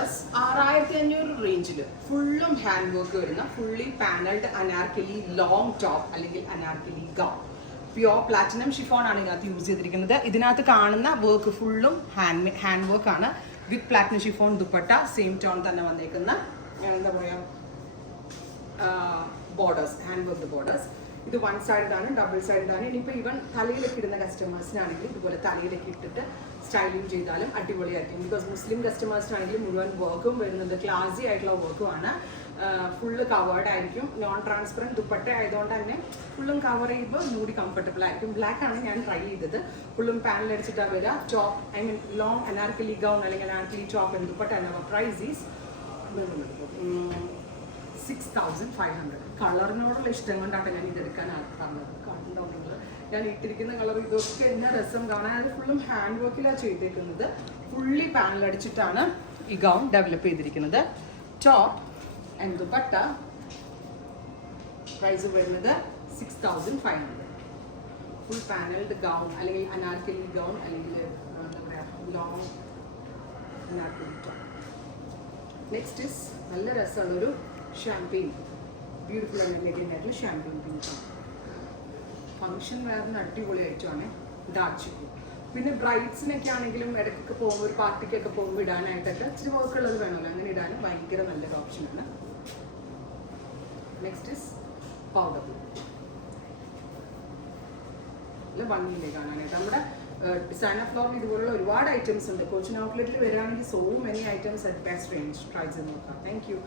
Borders 6500 റേഞ്ചിൽ ഫുള്ളും hand work വരുന്ന fully panelled anarkali long top അല്ലെങ്കിൽ anarkali gown. Pure platinum chiffon ആണ് ഇതിനകത്ത് യൂസ് ചെയ്തിരിക്കുന്നത്. ഇതിനകത്ത് കാണുന്ന വർക്ക് ഫുള്ളും ഹാൻഡ് വർക്ക് ആണ് with platinum chiffon dupatta. Same tone തന്നെ വന്നേക്കുന്ന എന്താ പറയുക ബോർഡേഴ്സ്, ഹാൻഡ് വർക്ക് ബോർഡേഴ്സ്. ഇത് വൺ സൈഡാണ്, ഡബിൾ സൈഡാണ്. ഇനിയിപ്പോൾ ഈവൻ തലയിലൊക്കെ ഇടുന്ന കസ്റ്റമേഴ്സിനാണെങ്കിൽ ഇതുപോലെ തലയിലൊക്കെ ഇട്ടിട്ട് സ്റ്റൈലിംഗ് ചെയ്താലും അടിപൊളിയായിരിക്കും. ബിക്കോസ് മുസ്ലിം കസ്റ്റമേഴ്സിനാണെങ്കിൽ മുഴുവൻ വർക്കും വരുന്നത് ക്ലാസി ആയിട്ടുള്ള വർക്കുമാണ്. ഫുള്ള് കവേർഡ് ആയിരിക്കും. നോൺ ട്രാൻസ്പെറൻറ്റ് ദുപ്പട്ട ആയതുകൊണ്ട് തന്നെ ഫുള്ളും കവർ ചെയ്യുമ്പോൾ മൂടി കംഫർട്ടബിൾ ആയിരിക്കും. ബ്ലാക്ക് ആണ് ഞാൻ ട്രൈ ചെയ്തത്. ഫുള്ളും പാനൽ അടിച്ചിട്ടാണ് വരിക. Top I mean long anarkali gown അല്ലെങ്കിൽ anarkali top and dupatta and price is 6500. കളറിനോടുള്ള ഇഷ്ടം കൊണ്ടാണ് ഞാൻ ഇതെടുക്കാൻ പറഞ്ഞത്. കണ്ടോ നിങ്ങൾ, ഞാൻ ഇട്ടിരിക്കുന്ന കളർ ഇതൊക്കെ എന്നെ രസം കാണാൻ. അത് ഫുള്ളും ഹാൻഡ് വർക്കിലാണ് ചെയ്തേക്കുന്നത്. ഫുള്ളി പാനൽ അടിച്ചിട്ടാണ് ഈ ഗൗൺ ഡെവലപ്പ് ചെയ്തിരിക്കുന്നത്. ടോപ്പ് ആൻഡ് ദുപ്പട്ട പ്രൈസ് വരുന്നത് 6500. ഫുൾ പാനൽഡ് ഗൗൺ അല്ലെങ്കിൽ അനാർക്കലി ഗൗൺ അല്ലെങ്കിൽ എന്താ പറയുക long Anarkali top. Next is നല്ല രസമുള്ളൊരു ഷാംപെയിൻ, ബ്യൂട്ടിഫുൾ ആയിട്ടുള്ള ഷാംപെയിൻ പിങ്ക്. ഫങ്ഷൻ വേറെ അടിപൊളി ആയിട്ടാണ് ഡാർച്ചിക്കു. പിന്നെ ബ്രൈഡ്സിനൊക്കെ ആണെങ്കിലും ഇടയ്ക്കൊക്കെ പോകുമ്പോൾ ഒരു പാർട്ടിക്കൊക്കെ പോകുമ്പോൾ ഇടാനായിട്ടൊക്കെ ഇച്ചിരി വർക്കുള്ളത് വേണമല്ലോ, അങ്ങനെ ഇടാനും ഭയങ്കര നല്ലൊരു ഓപ്ഷനാണ്. Next is powder blue. നല്ല ഭംഗിയില്ലേ കാണാനായിട്ട്. നമ്മുടെ ഡിസൈനർ ഫ്ലോറിൽ ഇതുപോലുള്ള ഒരുപാട് ഐറ്റംസ് ഉണ്ട്. കൊച്ചിൻ ഔട്ട്ലെറ്റിൽ വരികയാണെങ്കിൽ so many items at best range try ചെയ്ത് നോക്കാം. Thank you.